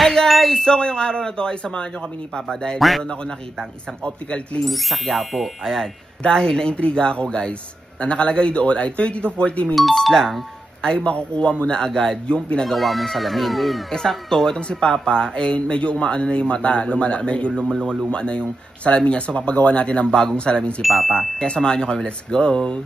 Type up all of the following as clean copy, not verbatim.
Hi guys! So ngayong araw na to ay samahan nyo kami ni Papa dahil meron ako nakitang isang optical clinic sa Quiapo. Ayan. Dahil na-intriga ako guys, na nakalagay doon ay 30 to 40 minutes lang ay makukuha mo na agad yung pinagawa mong salamin. Sakto, itong si Papa, medyo umaano na yung mata, medyo luma na yung salamin niya. So papagawa natin ng bagong salamin si Papa. Kaya samahan nyo kami, let's go!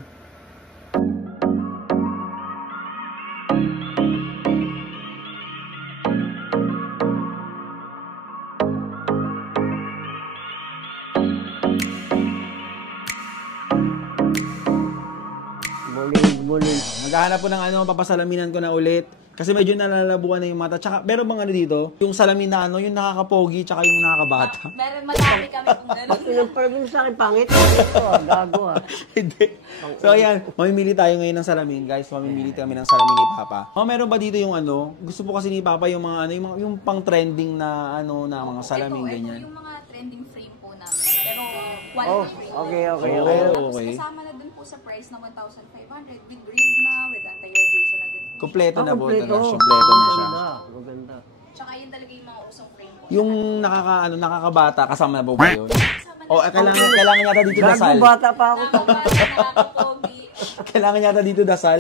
Maghahanap po ng papasalaminan ko na ulit. Kasi medyo nalalabuan na yung mata. Tsaka, meron bang dito? Yung salamin na yung nakakapogi, tsaka yung nakakabata. Meron, madami kami kung gano'n. Yung parang sa akin, pangit. Gago Hindi. So, ayan. Mamimili tayo ngayon ng salamin, guys. Mamimili kami ng salamin ni Papa. Meron ba dito yung gusto po kasi ni Papa yung mga yung pang-trending na na mga salamin, ganyan. Ito yung mga trending frame po namin. Pero quality frame. Okay. Tapos kasama na dun po sa price na 1,500 with grade na, with anti-radiation na din. Kompleto na po. Kompleto na siya. Maganda. Tsaka yun talaga yung mga usong frame po. Yung nakakabata, kasama na po ba yun? Kailangan yata dito dasal. Gago, bata pa ako. Nakakapogi. Kailangan yata dito dasal.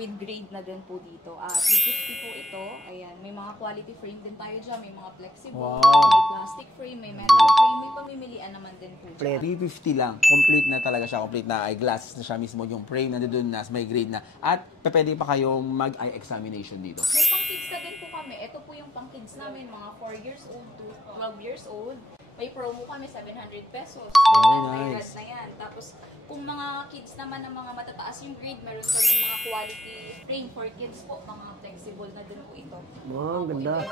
With grade na din po dito. 350 po ito. Ayan, may mga quality frame din tayo dyan. May mga flexible, may plastic frame, may metal frame, may pamimilian naman din po dyan. 350 lang. Complete na talaga siya. Complete na eyeglasses na siya mismo. Yung frame na doon na may grade na. At pwede pa kayong mag-eye examination dito. May pang-kids na din po kami. Ito po yung pang-kids namin. Mga 4 years old to 12 years old. May promo kami, 700 pesos. Nice. Na yan. Tapos, kung mga kids naman ng mga matataas yung grade, meron kami mga quality frame for kids po. Mga flexible na din po ito. Wow, ganda.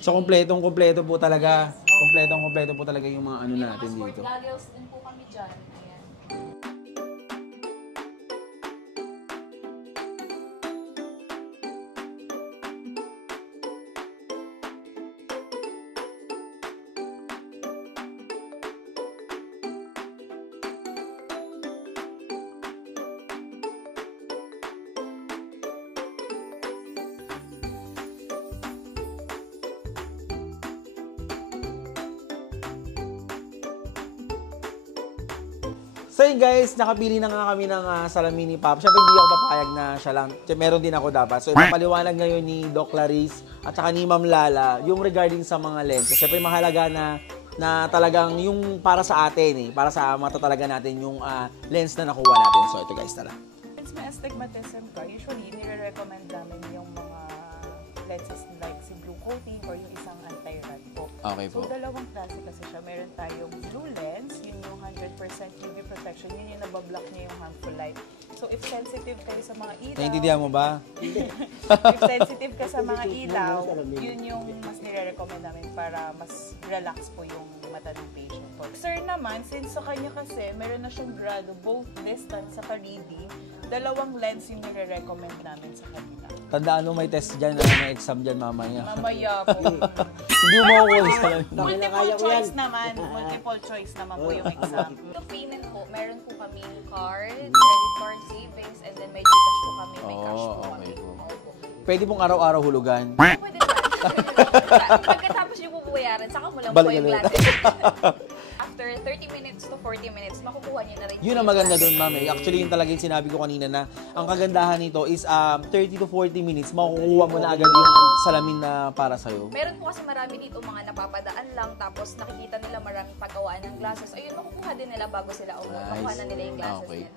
So, kompleto po talaga. Kompleto po talaga yung mga natin dito. May mga dito. sport goggles din po kami dyan. Ayan. So yun guys, nakapili na nga kami ng salamin ni Papa. Siyempre hindi ako papayag na siya lang. Meron din ako dapat. So ipapaliwanag ngayon ni Doc Clarice at saka ni Ma'am Lala yung regarding sa mga lenses. Siyempre mahalaga na talagang yung para sa atin para sa mata talaga natin yung lens na nakuha natin. So ito guys, tara. Since may astigmatism ka, usually nire-recommend namin yung mga lenses like si blue coating or yung isang anti-rat po. Okay po. So dalawang klase kasi siya. Meron tayong blue lens, yun yung 100% UV protection, yun yung nabablock niya yung harmful light. So if sensitive kayo sa mga ilaw, naintindihan mo ba? if sensitive ka sa mga ilaw, yun yung mas nire-recommend namin para mas relax po yung mata ng patient po. Sir naman, since sa kanya kasi meron na siyang grado both distance sa reading, dalawang lens yung nire-recommend namin sa kanila. Tandaan mo may test dyan, may exam dyan mamaya. Mamaya po. Hindi mo ako salamin. Multiple choice naman po yung exam. Yung payment po, meron po kami card, credit card, savings, and then may Gcash po kami, may cash po kami. Pwede pong araw-araw hulugan. Pwede na. Pagkatapos yung bubuyaran, saka mo lang po yung glasses. After 30 minutes to 40 minutes, makukuha niyo na rin. Yun ang maganda doon, ma'am. Actually, yung talaga yung sinabi ko kanina na ang kagandahan nito is 30 to 40 minutes, makukuha mo na agad yung salamin na para sa'yo. Meron po kasi marami dito mga napapadaan lang, tapos nakikita nila maraming paggawaan ng glasses. Ayun, makukuha din nila bago sila makuha na nila yung glasses nila.